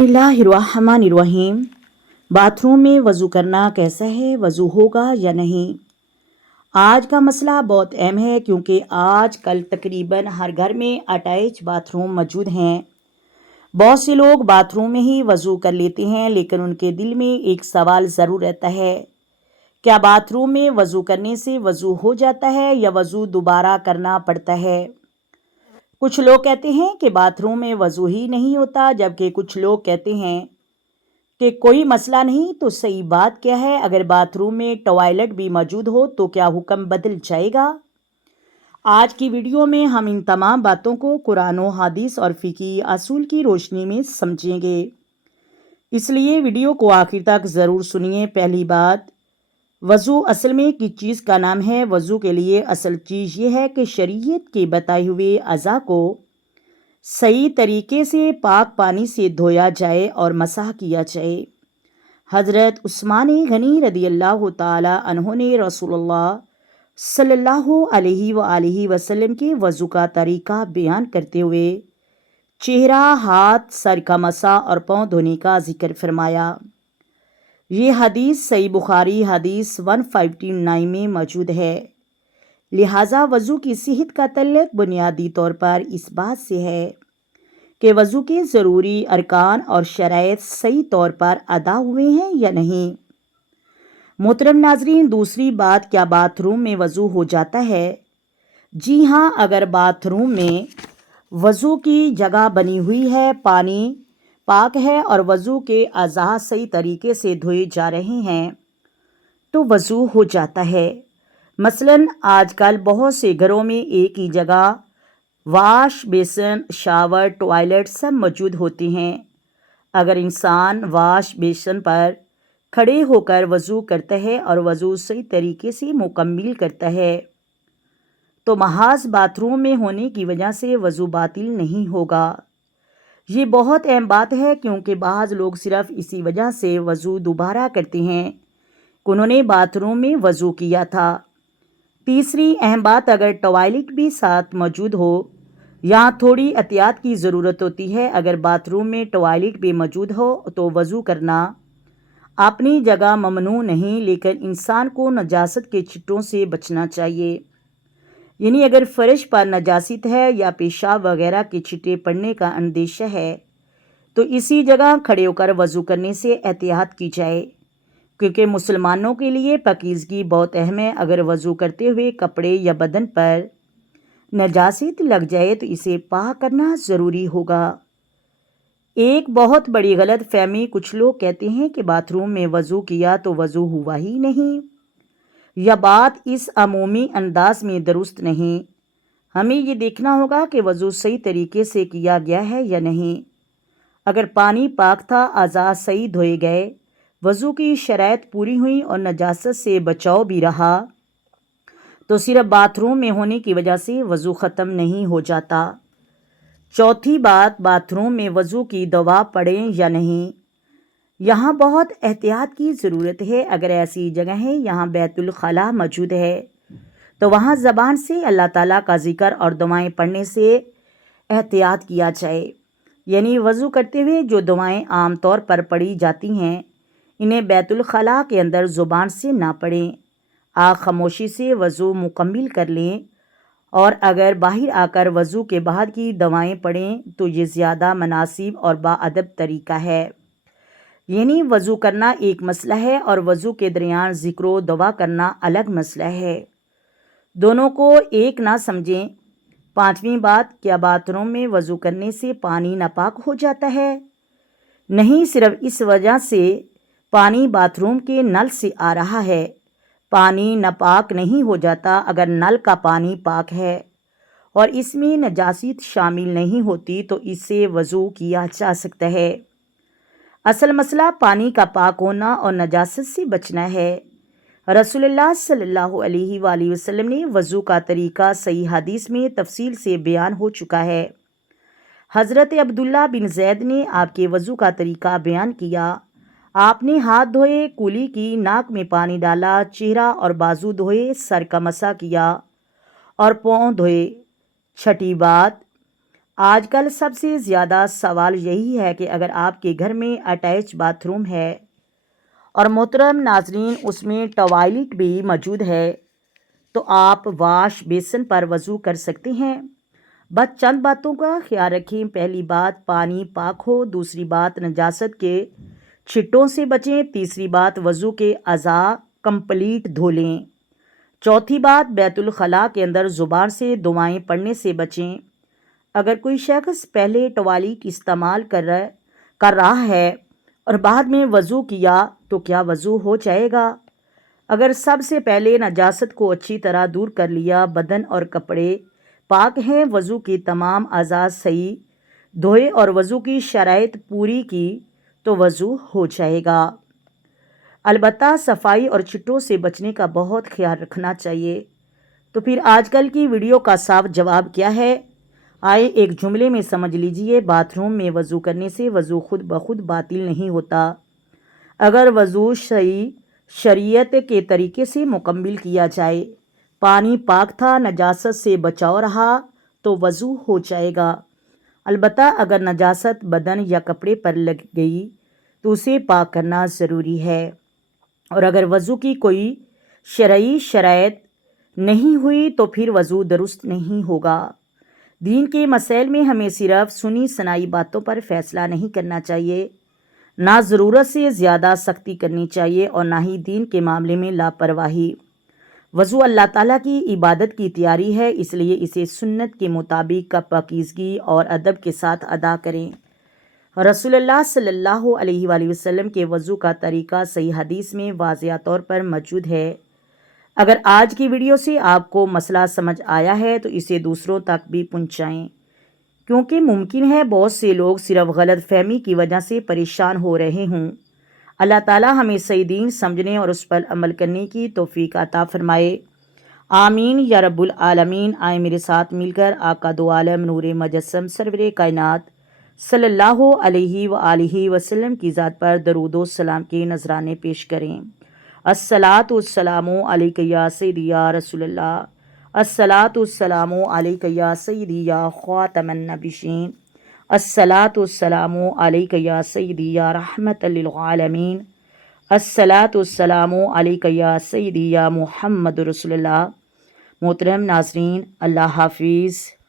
बिस्मिल्लाहिर्रहमानिर्रहीम। बाथरूम में वज़ू करना कैसा है, वज़ू होगा या नहीं। आज का मसला बहुत अहम है क्योंकि आज कल तकरीबन हर घर में अटैच बाथरूम मौजूद हैं। बहुत से लोग बाथरूम में ही वज़ू कर लेते हैं, लेकिन उनके दिल में एक सवाल ज़रूर रहता है, क्या बाथरूम में वज़ू करने से वज़ू हो जाता है या वज़ू दोबारा करना पड़ता है। कुछ लोग कहते हैं कि बाथरूम में वज़ू ही नहीं होता, जबकि कुछ लोग कहते हैं कि कोई मसला नहीं। तो सही बात क्या है? अगर बाथरूम में टॉयलेट भी मौजूद हो तो क्या हुक्म बदल जाएगा? आज की वीडियो में हम इन तमाम बातों को कुरान और हदीस और फ़िक़ही असूल की रोशनी में समझेंगे, इसलिए वीडियो को आखिर तक ज़रूर सुनिए। पहली बात, वज़ू असल में किस चीज़ का नाम है? वज़ू के लिए असल चीज़ ये है कि शरीयत के बताए हुए अज़ा को सही तरीके से पाक पानी से धोया जाए और मसाह किया जाए। हज़रत उस्मान गनी रदियल्लाहु ताला अन्हु ने रसूलुल्लाह सल्लल्लाहु अलैहि वसल्लम के वज़ू का तरीका बयान करते हुए चेहरा, हाथ, सर का मसा और पाँव धोने का जिक्र फरमाया। ये हदीस सही बुखारी हदीस 159 में मौजूद है। लिहाजा वज़ू की सेहत का तल्लुक़ बुनियादी तौर पर इस बात से है कि वज़ू के ज़रूरी अरकान और शराइत सही तौर पर अदा हुए हैं या नहीं। मोहतरम नाज़रीन, दूसरी बात, क्या बाथरूम में वज़ू हो जाता है? जी हाँ, अगर बाथरूम में वज़ू की जगह बनी हुई है, पानी पाक है और वज़ू के अज़ा सही तरीके से धोए जा रहे हैं तो वज़ू हो जाता है। मसलन आजकल बहुत से घरों में एक ही जगह वाश बेसिन, शावर, टॉयलेट सब मौजूद होते हैं। अगर इंसान वाश बेसिन पर खड़े होकर वज़ू करता है और वज़ू सही तरीके से मुकम्मिल करता है तो महज बाथरूम में होने की वजह से वज़ू बातिल नहीं होगा। ये बहुत अहम बात है क्योंकि बाज़ लोग सिर्फ़ इसी वजह से वज़ू दोबारा करते हैं कि उन्होंने बाथरूम में वज़ू किया था। तीसरी अहम बात, अगर टॉयलेट भी साथ मौजूद हो, यहाँ थोड़ी एहतियात की ज़रूरत होती है। अगर बाथरूम में टॉयलेट भी मौजूद हो तो वज़ू करना अपनी जगह ममनू नहीं, लेकिन इंसान को नजासत के छिट्टों से बचना चाहिए। यानी अगर फ़र्श पर नजासत है या पेशाब वगैरह के छिट्टे पड़ने का अंदेशा है तो इसी जगह खड़े होकर वज़ू करने से एहतियात की जाए, क्योंकि मुसलमानों के लिए पाकीज़गी बहुत अहम है। अगर वज़ू करते हुए कपड़े या बदन पर नजासत लग जाए तो इसे पाक करना ज़रूरी होगा। एक बहुत बड़ी गलत फहमी, कुछ लोग कहते हैं कि बाथरूम में वज़ू किया तो वज़ू हुआ ही नहीं। यह बात इस अमूमी अंदाज में दुरुस्त नहीं। हमें ये देखना होगा कि वज़ू सही तरीके से किया गया है या नहीं। अगर पानी पाक था, अज़ा सही धोए गए, वज़ू की शराइत पूरी हुई और नजासत से बचाव भी रहा तो सिर्फ बाथरूम में होने की वजह से वज़ू ख़त्म नहीं हो जाता। चौथी बात, बाथरूम में वज़ू की दवा पड़ें या नहीं। यहाँ बहुत एहतियात की ज़रूरत है। अगर ऐसी जगह है यहाँ बैतुल खला मौजूद है तो वहाँ ज़बान से अल्लाह ताला का ज़िक्र और दुआएं पढ़ने से एहतियात किया जाए। यानी वज़ू करते हुए जो दुआएं आम तौर पर पढ़ी जाती हैं, इन्हें बैतुल खला के अंदर ज़ुबान से ना पढ़ें। आँख खामोशी से वज़ू मुकम्मिल कर लें और अगर बाहर आकर वज़ू के बाद की दवाएं पढ़ें तो ये ज़्यादा मुनासिब और बाअदब तरीका है। यानी वज़ू करना एक मसला है और वज़ू के दरमियान ज़िक्र दवा करना अलग मसला है, दोनों को एक ना समझें। पाँचवीं बात, क्या बाथरूम में वज़ू करने से पानी नापाक हो जाता है? नहीं, सिर्फ इस वजह से पानी बाथरूम के नल से आ रहा है, पानी नापाक नहीं हो जाता। अगर नल का पानी पाक है और इसमें नजासत शामिल नहीं होती तो इससे वज़ू किया जा सकता है। असल मसला पानी का पाक होना और नजासत से बचना है। रसूलुल्लाह सल्लल्लाहु अलैहि वसल्लम ने वज़ू का तरीका सही हदीस में तफसील से बयान हो चुका है। हज़रत अब्दुल्ला बिन ज़ैद ने आपके वज़ू का तरीका बयान किया। आपने हाथ धोए, कुली की, नाक में पानी डाला, चेहरा और बाजू धोए, सर का मसा किया और पाँव धोए। छठी बात, آج کل سب سے زیادہ سوال یہی ہے کہ اگر آپ کے گھر میں اٹیچ باتھ روم ہے اور محترم ناظرین اس میں ٹوائلٹ بھی موجود ہے تو آپ واش بیسن پر وضو کر سکتے ہیں۔ بس چند باتوں کا خیال رکھیں۔ پہلی بات، پانی پاک ہو۔ دوسری بات، نجاست کے چھٹوں سے بچیں۔ تیسری بات، وضو کے اعضاء کمپلیٹ دھو لیں۔ چوتھی بات، بیت الخلاء کے اندر زبان سے دعائیں پڑھنے سے بچیں۔ اگر کوئی شخص پہلے ٹوائلٹ استعمال کر رہا ہے اور بعد میں وضو کیا تو کیا وضو ہو جائے گا؟ اگر سب سے پہلے نجاست کو اچھی طرح دور کر لیا، بدن اور کپڑے پاک ہیں، وضو کی تمام اعضاء صحیح دھوئے اور وضو کی شرائط پوری کی تو وضو ہو جائے گا۔ البتہ صفائی اور چھٹوں سے بچنے کا بہت خیال رکھنا چاہیے۔ تو پھر آج کل کی ویڈیو کا صاف جواب کیا ہے؟ آئے ایک جملے میں سمجھ لیجئے۔ باتھ روم میں وضو کرنے سے وضو خود بخود باطل نہیں ہوتا۔ اگر وضو صحیح شریعت کے طریقے سے مکمل کیا جائے، پانی پاک تھا، نجاست سے بچاؤ رہا تو وضو ہو جائے گا۔ البتہ اگر نجاست بدن یا کپڑے پر لگ گئی تو اسے پاک کرنا ضروری ہے، اور اگر وضو کی کوئی شرعی شرائط نہیں ہوئی تو پھر وضو درست نہیں ہوگا۔ دین کے مسائل میں ہمیں صرف سنی سنائی باتوں پر فیصلہ نہیں کرنا چاہیے، نہ ضرورت سے زیادہ سختی کرنی چاہیے اور نہ ہی دین کے معاملے میں لاپرواہی۔ وضو اللہ تعالیٰ کی عبادت کی تیاری ہے، اس لیے اسے سنت کے مطابق پاکیزگی اور ادب کے ساتھ ادا کریں۔ رسول اللہ صلی اللہ علیہ وآلہ وسلم کے وضو کا طریقہ صحیح حدیث میں واضح طور پر موجود ہے۔ اگر آج کی ویڈیو سے آپ کو مسئلہ سمجھ آیا ہے تو اسے دوسروں تک بھی پہنچائیں، کیونکہ ممکن ہے بہت سے لوگ صرف غلط فہمی کی وجہ سے پریشان ہو رہے ہوں۔ اللہ تعالیٰ ہمیں صحیح دین سمجھنے اور اس پر عمل کرنے کی توفیق عطا فرمائے۔ آمین یا رب العالمین۔ آئے میرے ساتھ مل کر آقا دو عالم نور مجسم سرور کائنات صلی اللہ علیہ وآلہ وسلم کی ذات پر درود و سلام کے نذرانے پیش کریں۔ الصلاۃ والسلام علیک یا سیدی یا رسول اللہ، الصلاۃ والسلام علیک یا سیدی یا خاتم النبیین، الصلاۃ والسلام علیک یا سیدی یا رحمت للعالمین، الصلاۃ والسلام علیک یا سیدی یا محمد رسول اللہ۔ محترم ناظرین، اللہ حافظ۔